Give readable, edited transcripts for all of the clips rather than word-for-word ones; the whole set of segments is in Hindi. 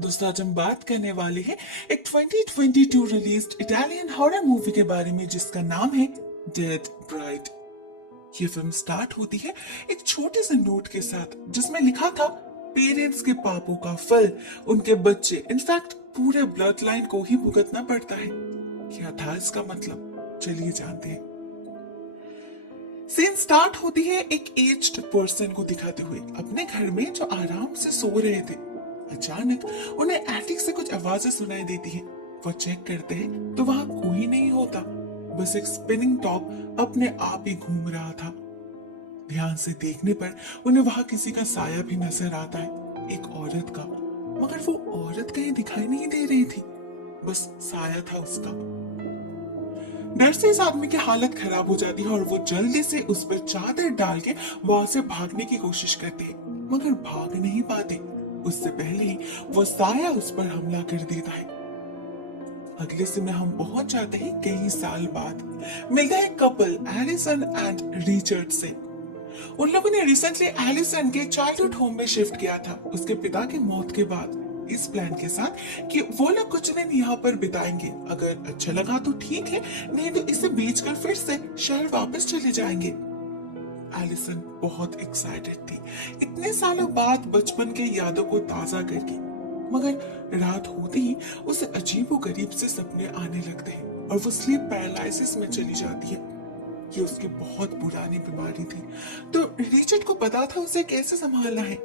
दोस्तों आज हम बात करने वाले हैं एक 2022 रिलीज्ड इटालियन हॉरर मूवी के बारे में जिसका नाम है डेड ब्राइड। ये फिल्म स्टार्ट होती है एक छोटे से नोट के साथ जिसमें लिखा था पेरेंट्स के पापों का फल उनके बच्चे, इनफैक्ट पूरे ब्लड लाइन को ही भुगतना पड़ता है। क्या था इसका मतलब, चलिए जानते हैं। सीन स्टार्ट होती है एक एज्ड पर्सन को दिखाते हुए अपने घर में जो आराम से सो रहे थे। अचानक उन्हें एटिक से कुछ आवाजें सुनाई देती हैं। वो चेक करते हैं तो वहां कोई नहीं होता, बस एक स्पिनिंग टॉप अपने आप ही घूम रहा था। ध्यान से देखने पर उन्हें वहां किसी का साया भी नजर आता है, एक औरत का, मगर वो औरत कहीं दिखाई नहीं दे रही थी, बस साया था उसका। डर से इस आदमी की हालत खराब हो जाती है और वो जल्दी से उस पर चादर डाल के वहां से भागने की कोशिश करते हैं, मगर भाग नहीं पाते। उससे पहले ही वो साया उस पर हमला कर देता है। अगले से में हम पहुंच जाते हैं कई साल बाद। मिलता है कपल एलिसन एंड रिचर्ड से। उन लोगों ने रिसेंटली एलिसन के चाइल्डहुड होम में शिफ्ट किया था उसके पिता की मौत के बाद, इस प्लान के साथ कि वो लोग कुछ दिन यहाँ पर बिताएंगे। अगर अच्छा लगा तो ठीक है, नहीं तो इसे बेचकर फिर से शहर वापस चले जाएंगे। एलिसन बहुत एक्साइटेड थी, इतने सालों बाद बचपन के यादों को ताजा करके। मगर रात होते ही उसे अजीबोगरीब से सपने आने लगते हैं और वो स्लीप पैरालिसिस में चली जाती है। ये उसकी बहुत पुरानी बीमारी थी, तो रिचर्ड को पता था उसे कैसे संभालना है।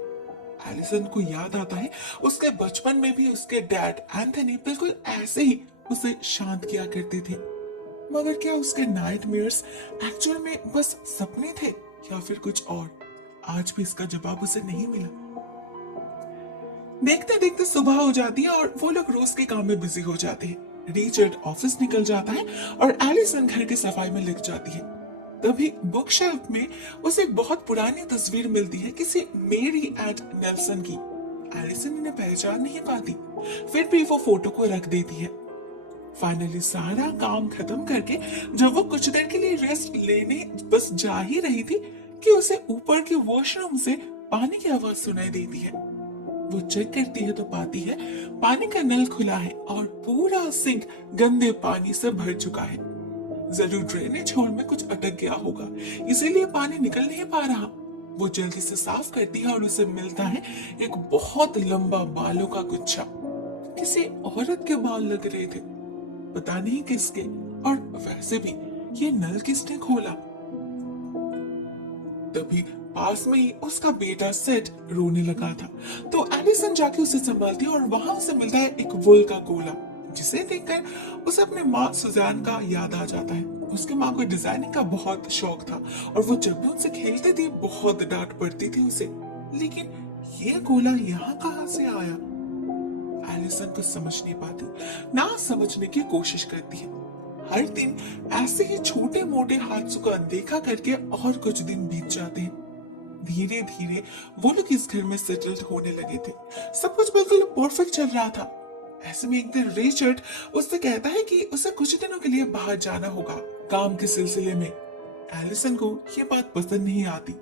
एलिसन को याद आता है उसके बचपन में भी उसके डैड एंथनी बिल्कुल ऐसे ही उसे शांत किया करते थे। मगर क्या उसके नाइटमेयर्स एक्चुअल में बस सपने थे या फिर कुछ और? आज भी इसका जवाब उसे नहीं मिला। देखते देखते सुबह हो जाती है और वो लोग रोज के काम में बिजी हो जाते हैं। रिचर्ड ऑफिस निकल जाता है और एलिसन घर की सफाई में लग जाती है। तभी बुक शेल्फ में उसे एक बहुत पुरानी तस्वीर मिलती है किसी मेरी एंड नेल्सन की। एलिसन इन्हें पहचान नहीं पाती, फिर भी वो फोटो को रख देती है। फाइनली सारा काम खत्म करके जब वो कुछ देर के लिए रेस्ट लेने बस जा ही रही थी कि उसे ऊपर के वॉशरूम से पानी की आवाज सुनाई देती है। वो चेक करती है तो पाती है पानी का नल खुला है और पूरा सिंक गंदे पानी से भर चुका है। जरूर ड्रेनेज होल में कुछ अटक गया होगा, इसीलिए पानी निकल नहीं पा रहा। वो जल्दी से साफ करती है और उसे मिलता है एक बहुत लंबा बालों का गुच्छा। किसी औरत के बाल लग रहे थे, पता नहीं किसके। और वैसे भी ये नल किसने खोला? तभी पास में ही उसका बेटा सेट रोने लगा था, तो एलिसन जाके उसे संभालती है और वहां उसे मिलता है एक वुल का गोला, जिसे देखकर उसे अपने माँ सुजान का याद आ जाता है। उसकी माँ को डिजाइनिंग का बहुत शौक था और वो जब भी उनसे खेलती थी बहुत डांट पड़ती थी उसे। लेकिन ये गोला यहाँ कहाँ से आया? एलिसन कुछ समझ नहीं पाती, ना समझने की कोशिश करती है। हर दिन ऐसे ही छोटे मोटे हादसों को अनदेखा करके और कुछ दिन बीत जाते हैं। धीरे धीरे वो लोग इस घर में सेटल्ड होने लगे थे, सब कुछ बिल्कुल परफेक्ट चल रहा था। ऐसे में एक दिन रिचर्ड उससे कहता है कि उसे कुछ दिनों के लिए बाहर जाना होगा काम के सिलसिले में। एलिसन को ये बात पसंद नहीं आती।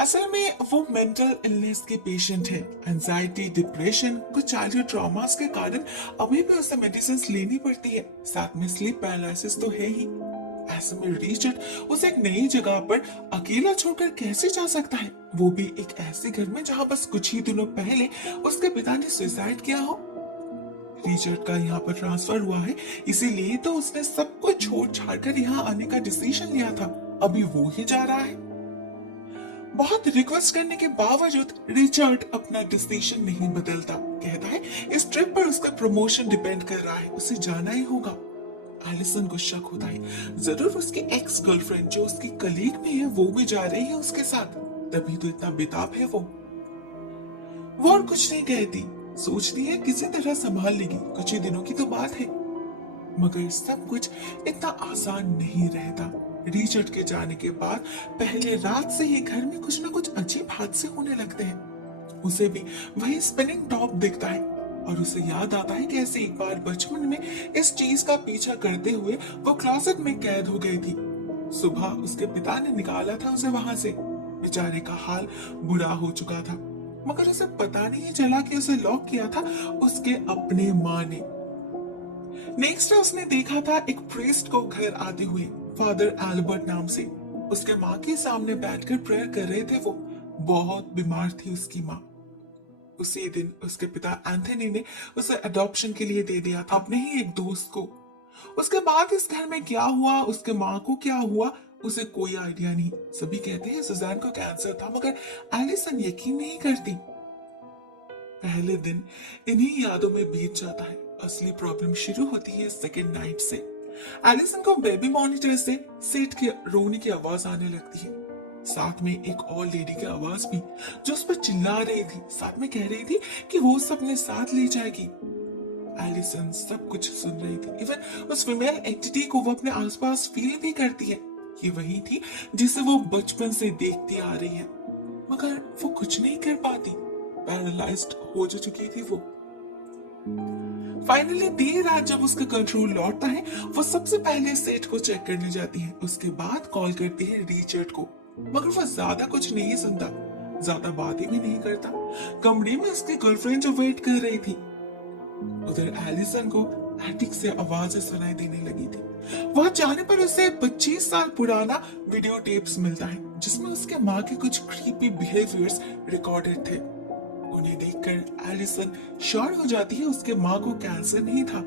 असल में वो मेंटल इलनेस के पेशेंट है, एंजाइटी, डिप्रेशन, कुछ चाइल्डहुड ट्रॉमास के कारण अभी भी उसे मेडिसिन लेनी पड़ती है, साथ में स्लीप पैरालिसिस तो है ही। ऐसे में रिचर्ड उसे एक नई जगह पर अकेला छोड़कर कैसे जा सकता है, वो भी एक ऐसे घर में जहाँ बस कुछ ही दिनों पहले उसके पिता ने सुसाइड किया हो। रिचर्ड का यहाँ पर ट्रांसफर हुआ है, इसीलिए तो उसने सब कुछ छोड़ छाड़ कर यहाँ आने का डिसीजन लिया था। अभी वो ही जा रहा है। बहुत रिक्वेस्ट करने के बावजूद रिचर्ड अपना डिसीजन नहीं बदलता। कहता है इस ट्रिप पर उसका प्रमोशन डिपेंड कर रहा है, उसे जाना ही होगा। एलिसन को शक होता है, जरूर उसकी एक्स गर्लफ्रेंड जो उसकी कलीग में है वो भी जा रही है उसके साथ, तभी तो इतना बेताब है वो और कुछ नहीं कहती, सोचती है किसी तरह संभाल लेगी, कुछ ही दिनों की तो बात है। मगर सब कुछ इतना आसान नहीं रहता। रिचर्ड के जाने के बाद पहले रात से ही घर में कुछ न कुछ अजीब हादसे होने लगते हैं। उसे भी वही स्पिनिंग टॉप दिखता है और उसे याद आता है कि ऐसे एक बार बचपन में इस चीज का पीछा करते हुए वो क्लोसेट में कैद हो गई थी। सुबह उसके पिता ने निकाला था उसे वहां से। बेचारे का हाल बुरा हो चुका था। मगर उसे पता नहीं चला कि उसे लॉक किया था उसके अपने माँ ने। नेक्स्ट डे उसने देखा था एक प्रीस्ट को घर आते हुए, फादर एल्बर्ट नाम से। उसके माँ के सामने बैठकर प्रेयर कर रहे थे वो। बहुत बीमार थी उसकी माँ। उसी दिन उसके पिता एंथनी ने उसे अडॉप्शन के लिए दे दिया था अपने ही एक दोस्त को। उसके बाद इस घर में क्या हुआ, उसके माँ को क्या हुआ, उसे कोई आइडिया नहीं। सभी कहते हैं सुजैन को कैंसर था, मगर एलिसन यकीन नहीं करती। पहले दिन इन्हीं यादों में बीत जाता है। असली प्रॉब्लम शुरू होती है सेकेंड नाइट से। एलिसन को बेबी मॉनिटर से सेठ के रोने की आवाज आने लगती है। साथ में एक और लेडी की आवाज भी, जो उस पर चिल्ला रही थी, साथ में कह रही थी कि वो उसे अपने साथ ले जाएगी। एलिसन सब कुछ सुन रही थी। इवन उस फीमेल एंटिटी को वो अपने आसपास फील भी करती है। ये वही थी जिसे वो बचपन से देखती आ रही है, मगर वो कुछ नहीं कर पाती। पैरालाइज्ड हो चुकी थी वो। फाइनली देर रात जब उसका कंट्रोल लौटता है, वो सबसे पहले सेठ को चेक करने जाती है। उसके बाद कॉल करती है रिचर्ड को, मगर वो ज्यादा कुछ नहीं सुनता, ज्यादा बातें भी नहीं करता। कमरे में उसकी गर्लफ्रेंड जो वेट कर रही थी। उधर एलिसन को एटिक से आवाजें सुनाई देने लगी थी। वहां जाने पर उसे 25 साल पुराना वीडियो टेप्स मिलता है, जिसमें उसके माँ के कुछ क्रीपी बिहेवियर्स रिकॉर्डेड थे। उन्हें देखकर एलिसन श्योर हो जाती है उसके माँ को कैंसर नहीं था,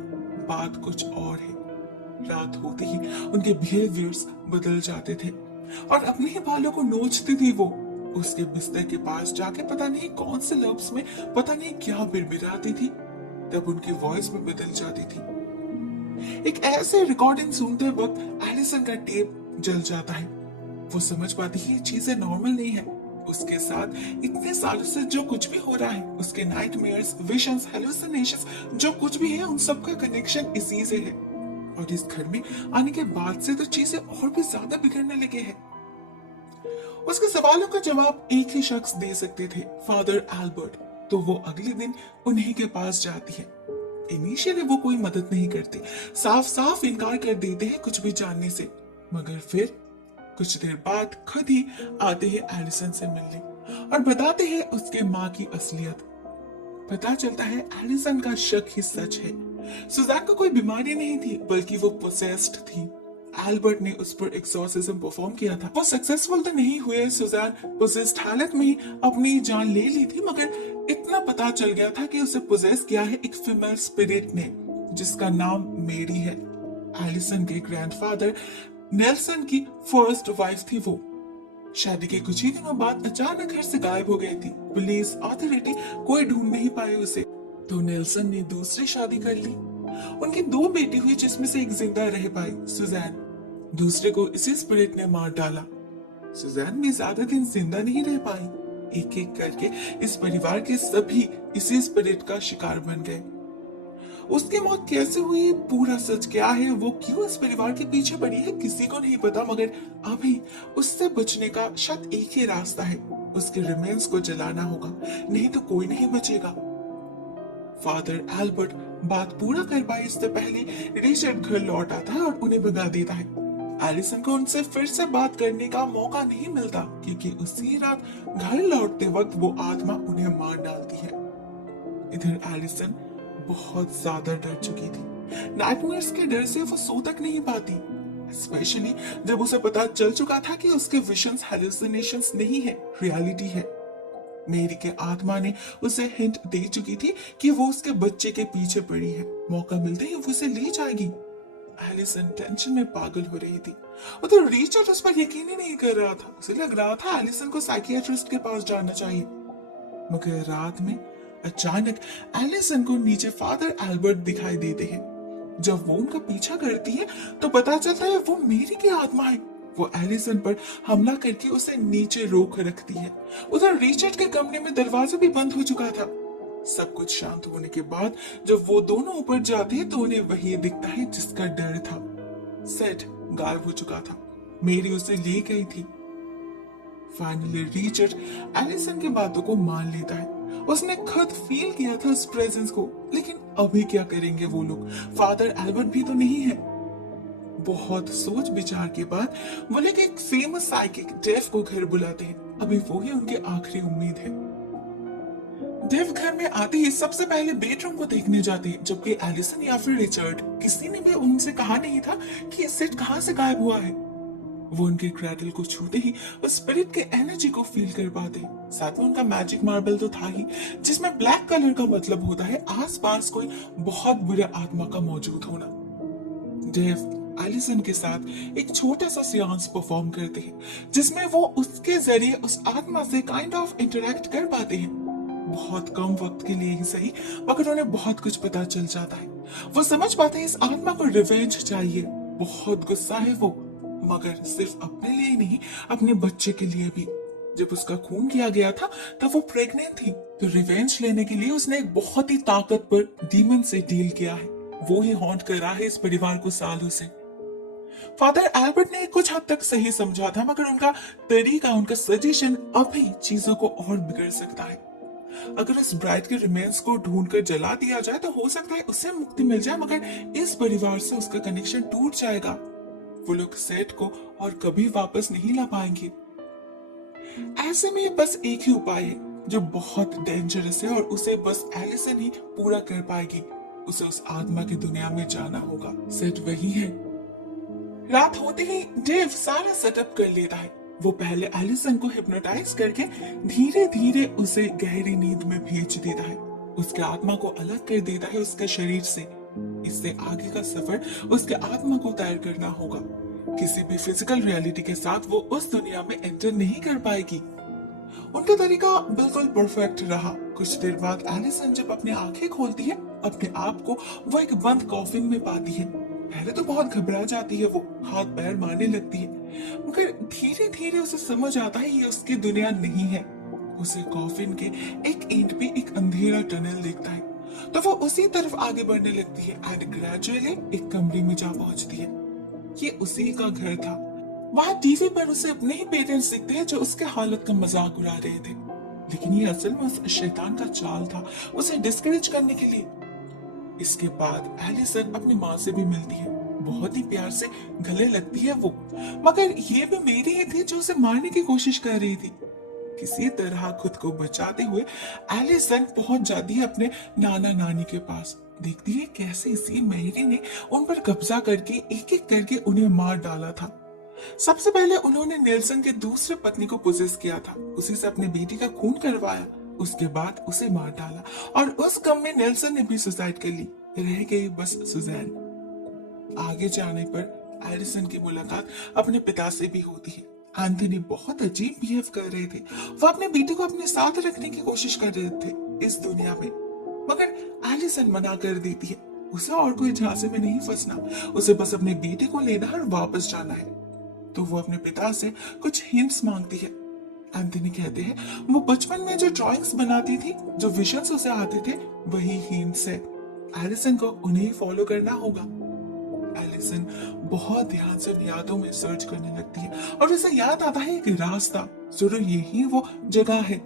बात कुछ और है। रात होते ही उनके बिहेवियर्स बदल जाते थे और अपने ही बालों को नोचती थी वो। उसके बिस्तर के पास जाके पता नहीं कौन से लफ्ज में पता नहीं क्या बिड़बिड़ाती थी, तब उनकी वॉइस भी बदल जाती थी। एक ऐसे रिकॉर्डिंग सुनते वक्त एलिसन का टेप जल जाता है। वो समझ पाती है ये चीजें नॉर्मल नहीं है। उसके साथ इतने सालों से जो कुछ भी हो रहा है, उसके नाइटमेयर्स, विजन्स, हेलुसिनेशंस, जो कुछ भी है, उन सब का कनेक्शन इसी से है। और इस घर में आने के बाद से तो चीजें और भी ज्यादा बिगड़ने लगे हैं। उसके सवालों का जवाब एक ही शख्स दे सकते थे, फादर एल्बर्ट। तो वो अगले दिन उन्हीं के पास जाती है। इनिशियली वो कोई मदद नहीं करते, साफ साफ इनकार कर देते हैं कुछ भी जानने से, मगर फिर कुछ देर बाद खुद ही आते हैं एलिसन से मिलने और बताते हैं उसके माँ की असलियत। पता चलता है एलिसन का शक ही सच है। सुजैन को कोई बीमारी नहीं थी, बल्कि वो पोसेस्ड थी। एल्बर्ट ने उस पर एक्सोर्सिज्म परफॉर्म किया था। वो सक्सेसफुल तो नहीं हुए। सुजैन पोसेस्ड हालत में ही अपनी जान ले ली थी, मगर इतना पता चल गया था कि उसे पोजेस किया है एक फीमेल स्पिरिट ने, जिसका नाम मेरी है। एलिसन के ग्रैंडफादर नेल्सन की फर्स्ट वाइफ थी वो। शादी के कुछ ही दिनों बाद अचानक घर से गायब हो गई थी। पुलिस अथॉरिटी कोई ढूंढ नहीं पाए उसे। तो नेल्सन ने दूसरी शादी कर ली। उनकी 2 बेटी हुई, जिसमें से एक जिंदा रह पाई, सुजैन। दूसरे को इसी स्पिरिट ने मार डाला। सुजैन भी ज्यादा दिन जिंदा नहीं रह पाई। एक एक करके इस परिवार के सभी इसी स्पिरिट का शिकार बन गए। उसकी मौत कैसे हुई, पूरा सच क्या है, वो क्यों इस परिवार के पीछे पड़ी है, किसी को नहीं पता। मगर अभी उससे बचने का शायद एक ही रास्ता है, उसके रिमेन्स को जलाना होगा, नहीं तो कोई नहीं बचेगा। फादर एल्बर्ट बात पूरा कर पाए इससे पहले रिचर्ड घर लौट आता है और उन्हें भगा देता है। एलिसन को उनसे फिर से बात करने का मौका नहीं मिलता, क्योंकि उसी रात घर लौटते वक्त वो आत्मा उन्हें मार डालती है। इधर एलिसन बहुत ज्यादा डर चुकी थी। नाइटमेयर्स के डर से वो सो तक नहीं पाती, स्पेशली जब उसे पता चल चुका था कि उसके विजन्स हैलुसिनेशंस नहीं है, रियलिटी है। मेरी के आत्मा ने उसे हिंट दे चुकी थी कि वो उसके बच्चे के पीछे पड़ी है, मौका मिलते ही वो उसे ले जाएगी। एलिसन टेंशन में पागल हो रही थी। उधर रिचर्ड उस पर यकीन ही नहीं कर रहा था। उसे लग रहा था एलिसन को साइकियाट्रिस्ट के पास जाना चाहिए। मगर रात में अचानक एलिसन को नीचे फादर एल्बर्ट दिखाई देते हैं। जब वो उनका पीछा करती है तो पता चलता है वो मेरी की आत्मा है। वो एलिसन पर हमला करके उसे नीचे रोक रखती है। उधर रिचर्ड के कमरे में दरवाजा भी बंद हो चुका था। सब कुछ शांत होने के बाद जब वो दोनों ऊपर जाते हैं तो उन्हें वही दिखता है जिसका डर था। सेट गायब हो चुका था। मेरी उसे ले गई थी। फाइनली रिचर्ड एलिसन की बातों को मान लेता है। उसने खुद फील किया था उस प्रेजेंस को, लेकिन अभी क्या करेंगे वो लोग? फादर एल्बर्ट भी तो नहीं है। बहुत सोच विचार के बाद वो लोग एक फेमस साइकिक डेफ को घर बुलाते हैं। अभी वो ही उनकी आखिरी उम्मीद है। डेव घर में आते ही सबसे पहले बेडरूम को देखने जाते, जबकि एलिसन या फिर रिचर्ड किसी ने भी उनसे कहा नहीं था कि सेट कहाँ से गायब हुआ है। वो उनके क्रैडल को छूते ही उस स्पिरिट के एनर्जी को फील कर पाते। साथ में उनका मैजिक मार्बल तो था ही, जिसमें ब्लैक कलर का मतलब होता है आसपास कोई बहुत बुरे आत्मा का मौजूद होना। डेव एलिसन के साथ एक छोटा सा सियांस परफॉर्म करते हैं, जिसमें वो उसके जरिए उस आत्मा से काइंड ऑफ इंटरेक्ट कर पाते हैं। बहुत कम वक्त के लिए ही सही, मगर उन्हें बहुत कुछ पता चल जाता है। वो समझ पाते हैं इस आत्मा को रिवेंज चाहिए। बहुत गुस्सा है वो, मगर सिर्फ अपने लिए ही नहीं, अपने बच्चे के लिए भी। जब उसका खून किया गया था तब वो प्रेग्नेंट थी, तो रिवेंज लेने के लिए उसने एक बहुत ही ताकतवर डीमन से डील किया है। वो ही हॉन्ट कर रहा है इस परिवार को सालों से। फादर एल्बर्ट ने कुछ हद तक सही समझा था, मगर उनका तरीका, उनका सजेशन अभी चीजों को और बिगड़ सकता है। अगर इस ब्राइड के रिमेन्स को ढूंढकर जला दिया जाए तो हो सकता है उससे मुक्ति मिल जाए, मगर इस परिवार से उसका कनेक्शन टूट जाएगा। वो लोग सेट को और कभी वापस नहीं ला पाएंगे। ऐसे में बस एक ही उपाय है जो बहुत डेंजरस है, और उसे बस एलिसन ही पूरा कर पाएगी। उसे उस आत्मा की दुनिया में जाना होगा। सेट वही है। रात होते ही डेव सारा सेटअप कर लेता है। वो पहले एलिसन को हिप्नोटाइज करके धीरे धीरे उसे गहरी नींद में भेज देता है। उसके आत्मा को अलग कर देता है उसके शरीर से। इससे आगे का सफर उसके आत्मा को तय करना होगा। किसी भी फिजिकल रियलिटी के साथ वो उस दुनिया में एंटर नहीं कर पाएगी। उनका तरीका बिल्कुल परफेक्ट रहा। कुछ देर बाद एलिसन जब अपनी आंखें खोलती है, अपने आप को वो एक बंद कॉफिन में पाती है। पहले तो बहुत घबरा जाती है, वो हाथ पैर मारने लगती है, मगर धीरे धीरे उसे समझ आता है ये उसकी दुनिया नहीं है। उसे कॉफिन के एक एंड पे एक अंधेरा टनल दिखता है, तो वो उसी तरफ आगे बढ़ने लगती है एंड ग्रेजुअली एक कमरे में जा पहुंचती है। ये उसी का घर था। वहां टीवी पर उसे अपने ही पेरेंट्स दिखते हैं जो उसके हालत का मजाक उड़ा रहे थे, लेकिन ये असल में उस शैतान का चाल था, उसे डिस्करेज करने के लिए। इसके बाद एलिसन अपनी माँ से भी मिलती है। बहुत ही प्यार से गले लगती है वो, मगर ये भी मेरी ही थी जो उसे मारने की कोशिश कर रही थी। किसी तरह खुद को बचाते हुए एलिसन पहुंच जाती है अपने नाना नानी के पास। देखती है कैसे इसी मेरी ने उन पर कब्जा करके एक एक करके उन्हें मार डाला था। सबसे पहले उन्होंने नेल्सन के दूसरे पत्नी को पोजेस किया था, उसी से अपनी बेटी का खून करवाया, उसके बाद उसे मार डाला, और उस गम में नेल्सन ने भी सुसाइड कर ली। रह गई बस सुजैन। आगे जाने पर एलिसन की मुलाकात अपने पिता से भी होती है। एंथनी बहुत अजीब बिहेव कर रहे थे। वो अपने बेटे को अपने साथ रखने की कोशिश कर रहे थे इस दुनिया में, मगर एलिसन मना कर देती है। उसे और कोई झांसे में नहीं फंसना, उसे बस अपने बेटे को लेना और वापस जाना है। तो वो अपने पिता से कुछ हिंट्स मांगती है। एंथनी कहते हैं वो बचपन में जो ड्राइंग्स बनाती थी, जो विजन्स उसे आते थे, वही हिंट्स है। एलिसन को उन्हें फॉलो करना होगा। एलिसन बहुत ध्यान से उन यादों में सर्च करने लगती है, और उसे याद आता है एक रास्ता, जरूर यही वो जगह है।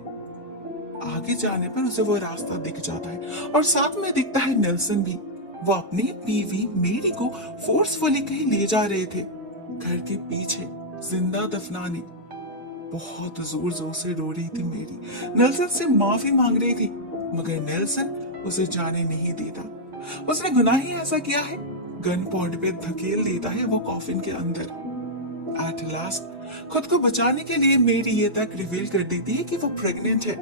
आगे जाने पर उसे वो रास्ता दिख जाता है, और साथ में दिखता है नेल्सन भी। वो अपनी बीवी मेरी को फोर्सफुली कहीं ले जा रहे थे, घर के पीछे जिंदा दफनाने। बहुत जोर जोर से रो रही थी मेरी, नेल्सन से माफी मांग रही थी, मगर नेल्सन उसे जाने नहीं देता। उसने गुनाह ही ऐसा किया है, गन पॉइंट पे धकेल देता है वो कॉफिन के अंदर। एट लास्ट खुद को बचाने के लिए मेरी ये तक रिवील कर देती है कि वो प्रेग्नेंट है।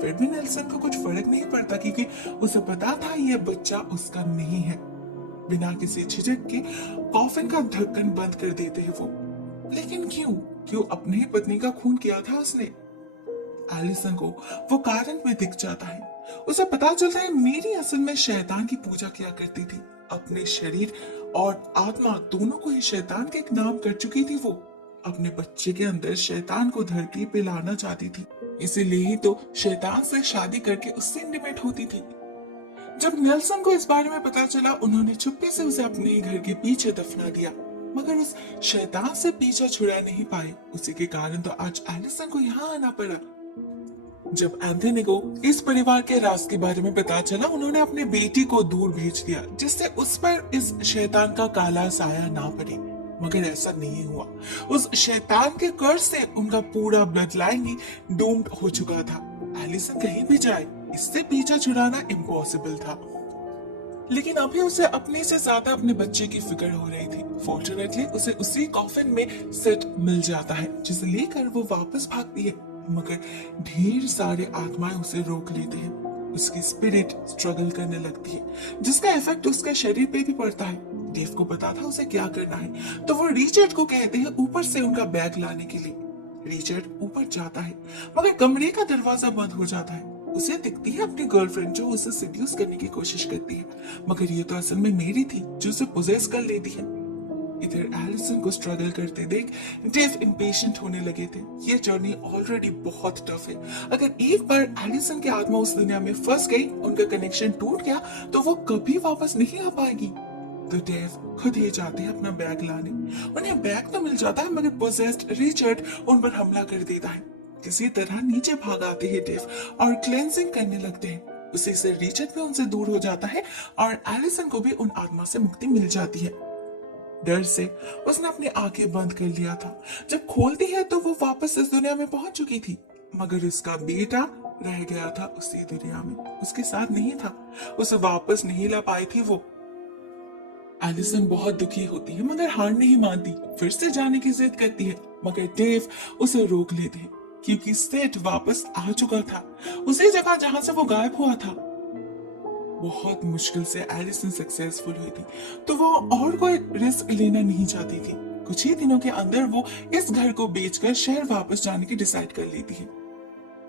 फिर भी नेल्सन को कुछ फर्क नहीं पड़ता, क्योंकि उसे पता था ये बच्चा उसका नहीं है। बिना किसी झिझक के कॉफिन का ढक्कन बंद कर देते हैं वो। लेकिन क्यों क्यों अपनी ही पत्नी का खून किया था उसने। एलिसन को वो कारण में दिख जाता है। उसे पता चलता है मेरी असल में शैतान की पूजा किया करती थी। अपने शरीर और आत्मा दोनों को ही शैतान के एक नाम कर चुकी थी। वो अपने बच्चे के अंदर शैतान को धरती पे लाना चाहती थी, इसीलिए ही तो शैतान से शादी करके उससे इंटीमेट होती थी। जब नेल्सन को इस बारे में पता चला, उन्होंने चुप्पी से उसे अपने ही घर के पीछे दफना दिया, मगर उस शैतान से पीछा छुड़ा नहीं पाए। उसी के कारण तो आज एलिसन को यहाँ आना पड़ा। जब एंथनी को इस परिवार के राज के बारे में पता चला, उन्होंने अपनी बेटी को दूर भेज दिया, जिससे उस पर इस शैतान का काला साया ना पड़े। मगर ऐसा नहीं हुआ। उस शैतान के कर्ज से उनका पूरा ब्लड लाइन ही डूम्ड हो चुका था। एलिसन कहीं भी जाए इससे पीछा छुड़ाना इम्पॉसिबल था। लेकिन अभी उसे अपने से ज्यादा अपने बच्चे की फिक्र हो रही थी। फॉर्चुनेटली उसे उसी कॉफिन में सेट मिल जाता है, जिसे लेकर वो वापस भागती है। मगर ढेर सारे आत्माएं उसे रोक लेते हैं। उसकी स्पिरिट स्ट्रगल करने लगती है, जिसका इफेक्ट उसके शरीर पे भी पड़ता है। डेव को पता था उसे क्या करना है, तो वो रिचर्ड को कहते हैं ऊपर से उनका बैग लाने के लिए। रिचर्ड ऊपर जाता है, मगर कमरे का दरवाजा बंद हो जाता है। उसे दिखती है अपनी गर्लफ्रेंड जो उसे सिड्यूस करने की कोशिश करती है, मगर ये तो असल में मेरी थी जो उसे पोजेस कर लेती है। इधर एलिसन को स्ट्रगल करते देख डेव इम्पेशेंट होने लगे थे। ये जर्नी ऑलरेडी बहुत टफ है। अगर एक बार एलिसन की आत्मा उस दुनिया में फंस गई, उनका कनेक्शन टूट गया, तो वो कभी वापस नहीं आ पाएगी। तो डेव खुद ही जाते हैं अपना बैग लाने। उन्हें बैग तो मिल जाता है, मगर पोजेस्ड रिचर्ड उन पर हमला कर देता है। किसी तरह नीचे भाग आते हैं डेव और क्लेंजिंग करने लगते हैं। उसी से रिचर्ड भी उनसे दूर हो जाता है और एलिसन को भी उन आत्मा से मुक्ति मिल जाती है। डर से उसने अपनी आंखें बंद कर लिया था। जब खोलती है तो वो वापस इस दुनिया में पहुंच चुकी थी, मगर उसका बेटा रह गया था उसी दुनिया में, उसके साथ नहीं था। उसे वापस नहीं ला पाई थी वो। एलिसन बहुत दुखी होती है, मगर हार नहीं मानती। फिर से जाने की जिद करती है, मगर डेव उसे रोक लेते हैं, क्योंकि सेट वापस आ चुका था उसी जगह जहां से वो गायब हुआ था। बहुत मुश्किल से एलिसन सक्सेसफुल हुई थी, तो वो और कोई रिस्क लेना नहीं चाहती थी। कुछ ही दिनों के अंदर वो इस घर को बेचकर शहर वापस जाने की डिसाइड कर लेती है।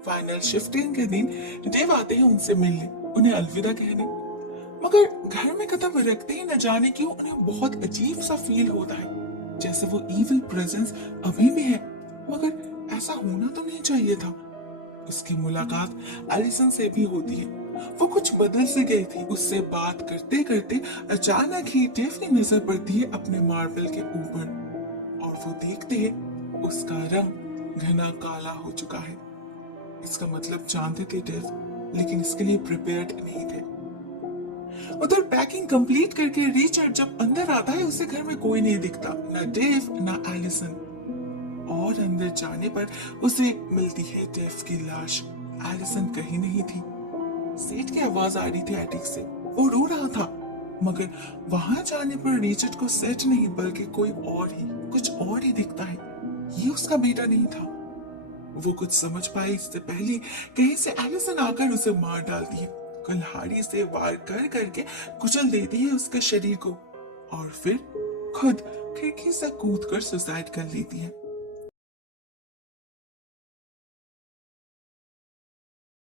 फाइनल शिफ्टिंग के दिन डेव आते हैं उनसे मिलने, उन्हें अलविदा कहने। मगर घर में कदम रखते ही न जाने क्यों उन्हें बहुत अजीब सा फील होता है, जैसे वो इविल प्रेजेंस अभी भी है, मगर ऐसा होना तो नहीं चाहिए था। उसकी मुलाकात एलिसन से भी होती है। वो कुछ बदल से गई थी। उससे बात करते करते अचानक ही डेव की नजर पड़ती है अपने मार्बल के ऊपर, और वो देखते हैं उसका रंग घना काला हो चुका है। इसका मतलब जानते थे डेव, लेकिन इसके लिए प्रिपेयर्ड नहीं थे। उधर पैकिंग कंप्लीट करके रिचर्ड जब अंदर आता है, उसे घर में कोई नहीं दिखता, ना डेव ना एलिसन। और अंदर जाने पर उसे मिलती है डेव की लाश। एलिसन कहीं नहीं थी। सेठ की आवाज आ रही थी एटिक से, वो रो रहा था, मगर वहां जाने पर रिचर्ड को सेठ नहीं बल्कि कोई और ही, कुछ और ही दिखता है। ये उसका बेटा नहीं था। वो कुछ समझ पाए इससे पहले कहीं से एलिसन आकर उसे मार डालती है। कुल्हाड़ी से वार कर करके कुचल देती है उसके शरीर को, और फिर खुद खिड़की से कूदकर सुसाइड कर लेती है।